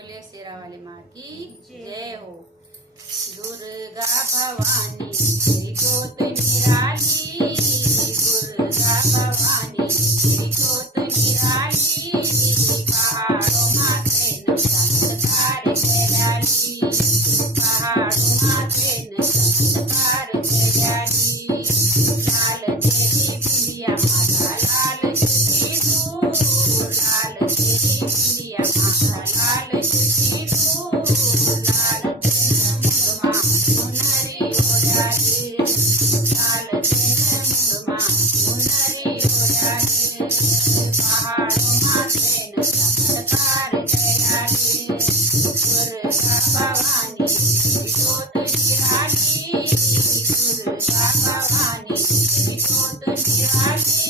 बोलिए शेरावाली माँ की जय हो। दुर्गा भवानी तेरी ज्योत निराली, दुर्गा भवानी तेरी ज्योत निराली, पहाड़ों माथे न चमत्कार तेराली, पहाड़ों माथे न चमत्कार तेराली। लाल तेरी बिंदिया माता लाल की दूर, लाल तेरी बिंदिया माता लाल की दूर, लाल मुनरी ओढ़ाले, लाल मुंडमा मुनरी ओढ़ाले, पहाड़ों माथे न चमत्कार तेराली, दुर्गा भवानी तेरी ज्योत निराली, दुर्गा भवानी तेरी ज्योत निराली,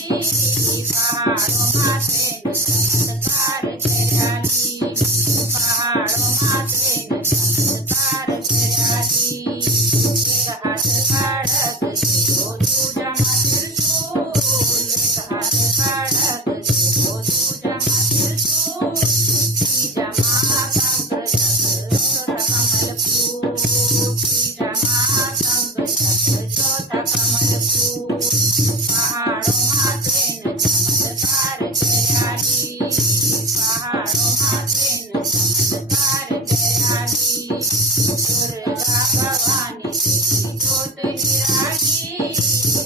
पहाड़ों माथे न चमत्कार तेराली, पहाड़ों माथे न चमत्कार तेराली। एक हाथ खड़ग से बोलू जमा त्रिशूल, एक हाथ खड़ग से बोलू जमा त्रिशूल, जमा शंख चक्र कमल फूल, जमा शंख चक्र चौथा कमल फूल, पहाड़ों माथे न चमत्कार तेराली, पहाड़ों माथे न चमत्कार तेराली। दुर्गा भवानी तेरी ज्योत निराली,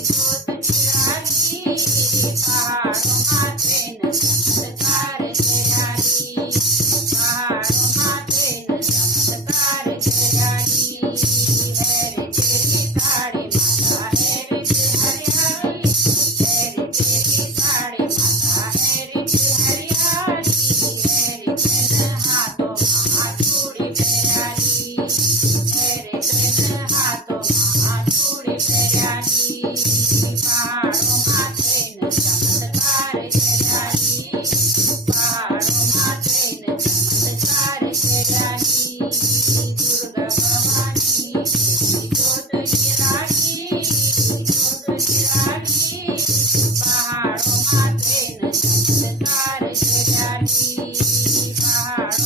ज्योत निराली, पहाड़ों माथे न चमत्कार तेराली, पहाड़ों माथे न चमत्कार तेराली। है तेरी साड़ी माता है रिच हरियाली, है तेरी साड़ी माता है रिच हरियाली, है तेरे हाथों में चूड़ी तेराली, है तेरे हाथों में चूड़ी तेराली, पहाड़ों माथे न चमत्कार तेराली, पहाड़ों माथे न चमत्कार तेराली। दुर्गा भवानी तेरी ज्योत निराली, ज्योत निराली, पहाड़ों माथे न चमत्कार तेराली, पहाड़ों